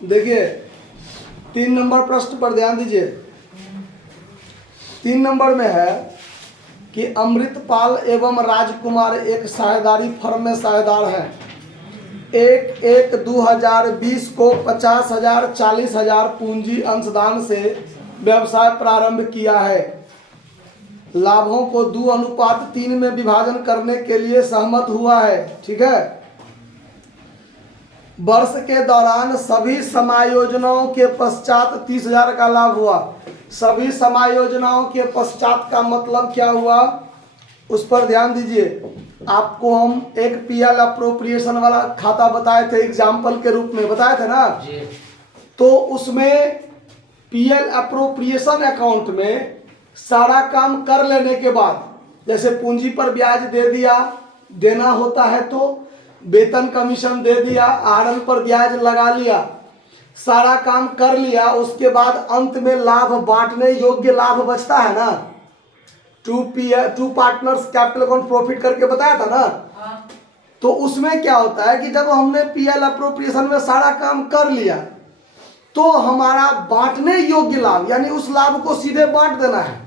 देखिए 3 नंबर प्रश्न पर ध्यान दीजिए। 3 नंबर में है कि अमृतपाल एवं राजकुमार एक साझेदारी फर्म में साझेदार हैं। 1/1/2020 को 50,000 40,000 पूंजी अंशदान से व्यवसाय प्रारंभ किया है। लाभों को 2:3 में विभाजन करने के लिए सहमत हुआ है। ठीक है। वर्ष के दौरान सभी समायोजनों के पश्चात 30,000 का लाभ हुआ। सभी समायोजनाओं के पश्चात का मतलब क्या हुआ, उस पर ध्यान दीजिए। आपको हम एक पीएल अप्रोप्रिएशन वाला खाता बताए थे, एग्जाम्पल के रूप में बताए थे ना जी। तो उसमें पीएल अप्रोप्रिएशन अकाउंट में सारा काम कर लेने के बाद, जैसे पूंजी पर ब्याज दे दिया, देना होता है तो वेतन कमीशन दे दिया, आहरण पर ब्याज लगा लिया, सारा काम कर लिया, उसके बाद अंत में लाभ बांटने योग्य लाभ बचता है ना। Two partners capital account profit करके बताया था ना। तो उसमें क्या होता है कि जब हमने पीएल अप्रोप्रिएशन में सारा काम कर लिया तो हमारा बांटने योग्य लाभ, यानी उस लाभ को सीधे बांट देना है।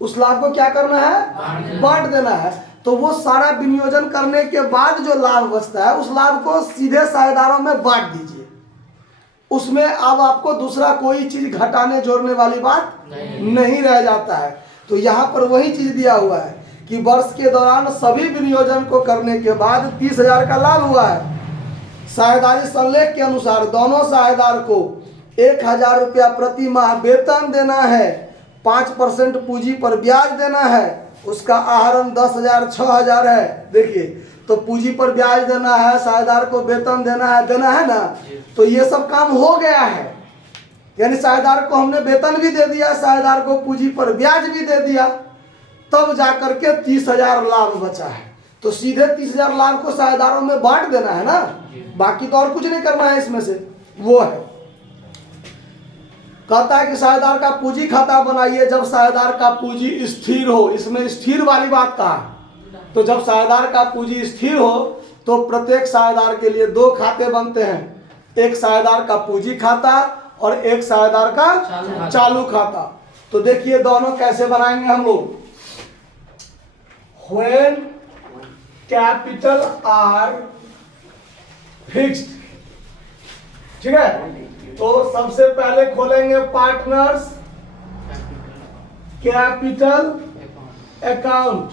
उस लाभ को क्या करना है, बांट देना है। तो वो सारा विनियोजन करने के बाद जो लाभ बचता है उस लाभ को सीधे साझेदारों में बांट दीजिए। उसमें अब आपको दूसरा कोई चीज घटाने जोड़ने वाली बात नहीं रह जाता है। तो यहाँ पर वही चीज दिया हुआ है कि वर्ष के दौरान सभी विनियोजन को करने के बाद 30,000 का लाभ हुआ है। साझेदारी संलेख के अनुसार दोनों साझेदार को 1,000 रुपया प्रति माह वेतन देना है, 5% पूंजी पर ब्याज देना है, उसका आहरण 10,000 6,000 है। देखिए, तो पूंजी पर ब्याज देना है, साझेदार को वेतन देना है ना। तो ये सब काम हो गया है, यानी साझेदार को हमने वेतन भी दे दिया, साझेदार को पूंजी पर ब्याज भी दे दिया, तब जाकर के 30,000 लाभ बचा है। तो सीधे 30,000 लाभ को साझेदारों में बांट देना है ना, बाकी तो और कुछ नहीं करना है इसमें से। वो है, कहता है कि साझेदार का पूंजी खाता बनाइए जब साझेदार का पूंजी स्थिर हो। इसमें स्थिर वाली बात कहा। तो जब साझेदार का पूंजी स्थिर हो तो प्रत्येक साझेदार के लिए 2 खाते बनते हैं, एक साझेदार का पूंजी खाता और एक साझेदार का चालू खाता। तो देखिए दोनों कैसे बनाएंगे हम लोग। व्हेन कैपिटल आर फिक्स्ड, ठीक है। तो सबसे पहले खोलेंगे पार्टनर्स कैपिटल अकाउंट,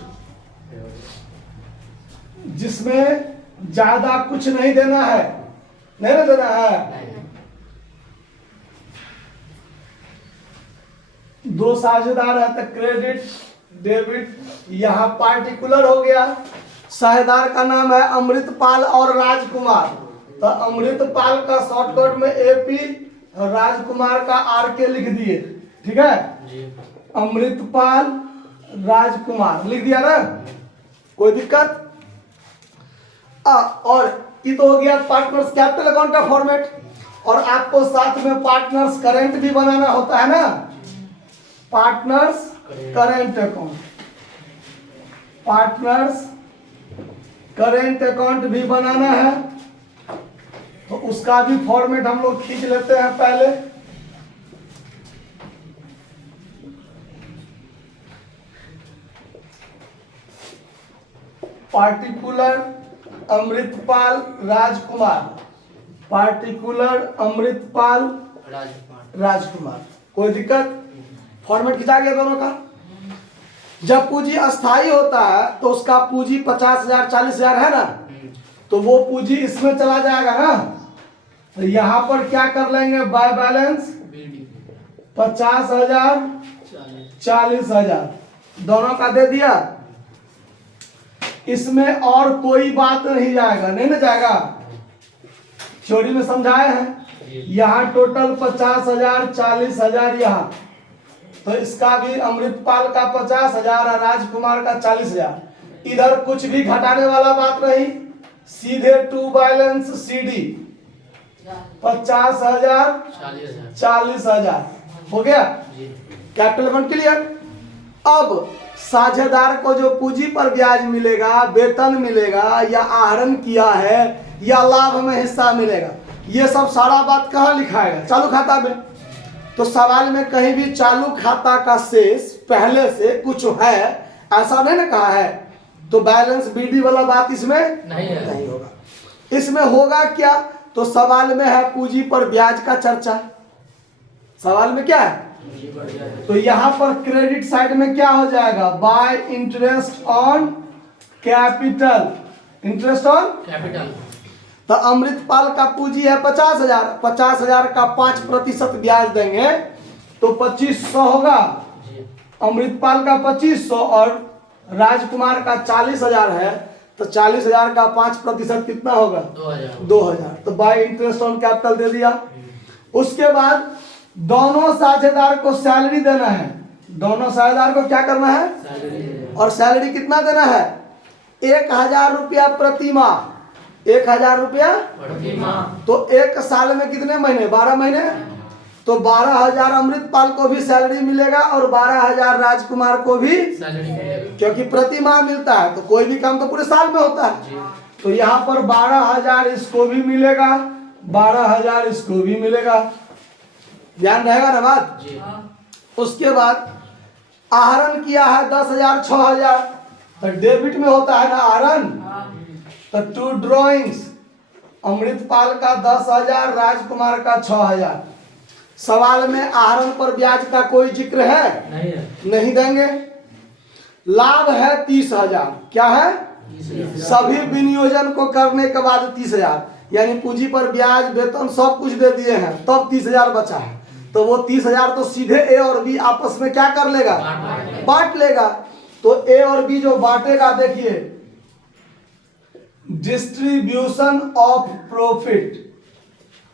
जिसमें ज्यादा कुछ नहीं देना है, नहीं देना है। 2 साझेदार है तो क्रेडिट डेबिट, यहां पार्टिकुलर हो गया। साझेदार का नाम है अमृतपाल और राजकुमार, तो अमृतपाल का शॉर्टकट में एपी, राजकुमार का आरके लिख दिए। ठीक है, अमृतपाल राजकुमार लिख दिया ना, कोई दिक्कत। और ये तो हो गया पार्टनर्स कैपिटल अकाउंट का फॉर्मेट। और आपको साथ में पार्टनर्स करेंट भी बनाना होता है ना, partners current account, partners current account भी बनाना है। तो उसका भी फॉर्मेट हम लोग खींच लेते हैं पहले। पार्टिकुलर अमृतपाल राजकुमार, पार्टिकुलर अमृतपाल राजकुमार, कोई दिक्कत। फॉर्मेट खिंचा गया दोनों का। जब पूंजी अस्थाई होता है तो उसका पूंजी 50,000 40,000 है ना, तो वो पूंजी इसमें चला जाएगा ना। तो यहां पर क्या कर लेंगे, बाय बैलेंस 50,000 40,000 दोनों का दे दिया। इसमें और कोई बात नहीं जाएगा, नहीं ना जाएगा, थ्योरी में समझाए हैं। यहाँ टोटल 50,000 40,000 यहाँ, तो इसका भी अमृतपाल का 50,000 और राजकुमार का 40,000। इधर कुछ भी घटाने वाला बात नहीं, सीधे टू बैलेंस सीडी 50,000 40,000 हो गया। Capital account clear. अब साझेदार को जो पूंजी पर ब्याज मिलेगा, वेतन मिलेगा, या आहरण किया है, या लाभ में हिस्सा मिलेगा, ये सब सारा बात कहाँ लिखाएगा? चालू खाता में। तो सवाल में कहीं भी चालू खाता का शेष पहले से कुछ है ऐसा नहीं ना कहा है, तो बैलेंस बीडी वाला बात इसमें नहीं होगा। इसमें होगा क्या? तो सवाल में है पूंजी पर ब्याज का चर्चा। सवाल में क्या है? तो यहां पर क्रेडिट साइड में क्या हो जाएगा? Bye interest on capital. Interest on capital. तो अमृतपाल का पूंजी है 50,000, 50,000 का 5% ब्याज देंगे तो 2500 होगा। अमृतपाल का 2500 और राजकुमार का 40,000 है, तो 40,000 का 5% कितना होगा? 2,000। तो बाय इंटरेस्ट ऑन कैपिटल दे दिया। उसके बाद दोनों साझेदार को सैलरी देना है। दोनों साझेदार को क्या करना है? और सैलरी कितना देना है? 1,000 रुपया प्रति माह। 1,000 रुपया प्रति माह। तो एक साल में कितने महीने? 12 महीने। तो 12,000 अमृतपाल को भी सैलरी मिलेगा और 12,000 राजकुमार को भी सैलरी मिलेगा, क्योंकि प्रति माह मिलता है। तो कोई भी काम तो पूरे साल में होता है। तो यहाँ पर 12,000 इसको भी मिलेगा, 12,000 इसको भी मिलेगा। ध्यान रहेगा ना बात? उसके बाद आहरण किया है 10,000, 6,000। तो डेबिट में होता है ना आहरण। तो 2 ड्रॉइंग्स, अमृतपाल का 10,000, राजकुमार का 6,000। सवाल में आहरण पर ब्याज का कोई जिक्र है? नहीं देंगे। लाभ है 30,000। क्या है? सभी विनियोजन को करने के बाद 30,000, यानी पूंजी पर ब्याज, वेतन सब कुछ दे दिए हैं, तब 30,000 बचा है। तो वो 30,000 तो सीधे ए और बी आपस में क्या कर लेगा? बांट लेगा। तो ए और बी जो बांटेगा, देखिए distribution of profit.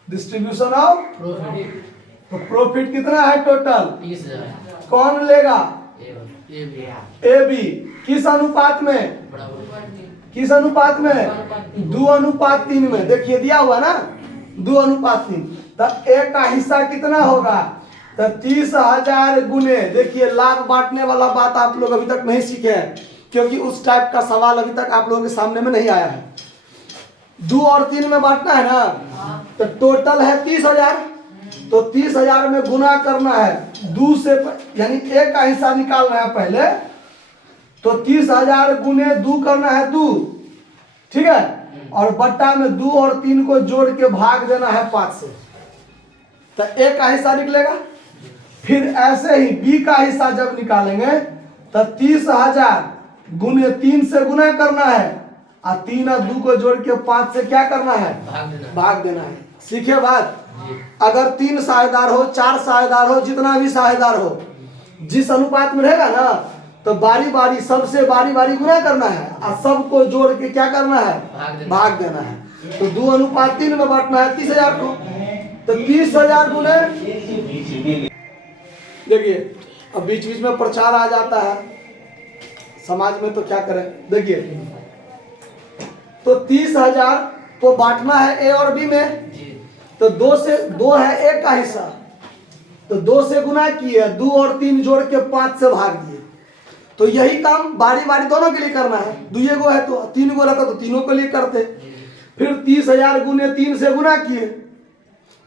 Distribution of profit. तो प्रॉफिट कितना है टोटल? 30,000। कौन लेगा? A B. किस अनुपात में? किस अनुपात में? 2:3 में। देखिए दिया हुआ ना, 2:3। तो ए का हिस्सा कितना होगा? तो 30,000 गुने, देखिए लाभ बांटने वाला बात आप लोग अभी तक नहीं सीखे हैं, क्योंकि उस टाइप का सवाल अभी तक आप लोगों के सामने में नहीं आया है। 2 और 3 में बांटना है ना, तो टोटल है 30,000। तो 30,000 में गुना करना है 2 से, यानी ए का हिस्सा निकालना है पहले। तो 30,000 गुने 2 करना है 2, ठीक है। और बट्टा में 2 और 3 को जोड़ के भाग देना है 5 से, तो ए का हिस्सा निकलेगा। फिर ऐसे ही बी का हिस्सा जब निकालेंगे तो 30,000 गुने 3 से गुना करना है, और 3 और 2 को जोड़ के 5 से क्या करना है? भाग देना है। सीखे बात? अगर 3 साझेदार हो, 4 साझेदार हो, जितना भी साझेदार हो, जिस अनुपात में रहेगा ना, तो बारी बारी सबसे बारी बारी गुना करना है और सबको जोड़ के क्या करना है? भाग देना है। तो 2:3 में बांटना है 30,000 को। तो 30,000 गुने, देखिए अब बीच बीच में प्रचार आ जाता है समाज में, तो क्या करें? देखिए तो 30,000 को बांटना है ए और बी में। तो 2 से 2 है ए का हिस्सा, तो 2 से गुना किए, 2 और 3 जोड़ के 5 से भाग दिए। तो यही काम बारी बारी दोनों के लिए करना है। 2 गो है तो 3 गो रहता तो तीनों के लिए करते। फिर 30,000 गुने 3 से गुना किए,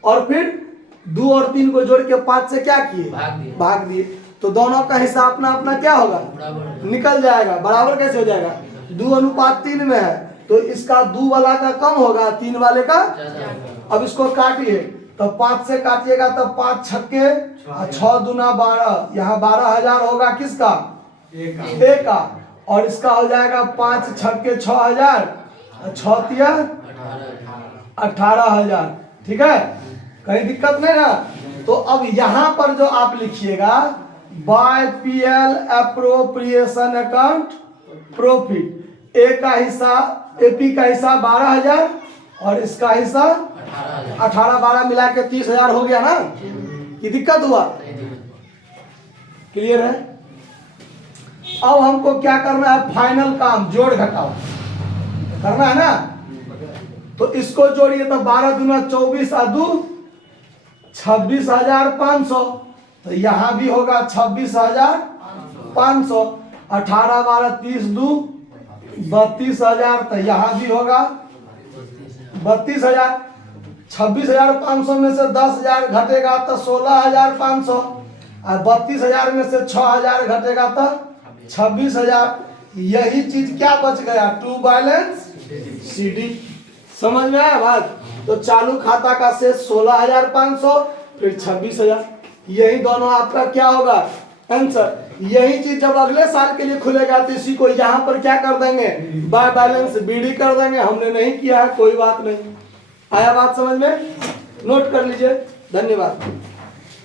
और फिर 2 और 3 को जोड़ के 5 से क्या किए? भाग दिए। तो दोनों का हिस्सा अपना अपना क्या होगा? निकल जाएगा। बराबर कैसे हो जाएगा? 2:3 में है, तो इसका 2 वाला का कम होगा, 3 वाले का। अब इसको काटिए, तो 5 से काटिएगा तो 5 छक्के 6 दूना 12, यहाँ 12,000 होगा किसका? ए का। और इसका हो जाएगा 5 छक्के 6,000, 6 तिया 18,000। ठीक है, कहीं दिक्कत नहीं ना? तो अब यहाँ पर जो आप लिखिएगा, by PL appropriation account profit, A का हिस्सा, एपी का हिस्सा 12,000 और इसका हिस्सा 18, 12 मिला के 30,000 हो गया ना? कि दिक्कत हुआ? क्लियर है? अब हमको क्या करना है? फाइनल काम, जोड़ घटाओ करना है ना। तो इसको जोड़िए, तो 12 दूना 24 और 2 26,500। तो यहाँ भी होगा 26,500। 18 12 30 2 32,000। तो यहाँ भी होगा 32,000। 26,500 में से 10,000 घटेगा तो 16,500 और 32,000 में से 6,000 घटेगा तो 26,000। यही चीज क्या बच गया, टू बैलेंस CD। समझ में आया बात? तो चालू खाता का शेष 16,500 फिर 26,000, यही दोनों आपका क्या होगा आंसर। यही चीज जब अगले साल के लिए खुलेगा तो इसी को यहाँ पर क्या कर देंगे, बाय बैलेंस BD कर देंगे। हमने नहीं किया है, कोई बात नहीं। आया बात समझ में? नोट कर लीजिए। धन्यवाद।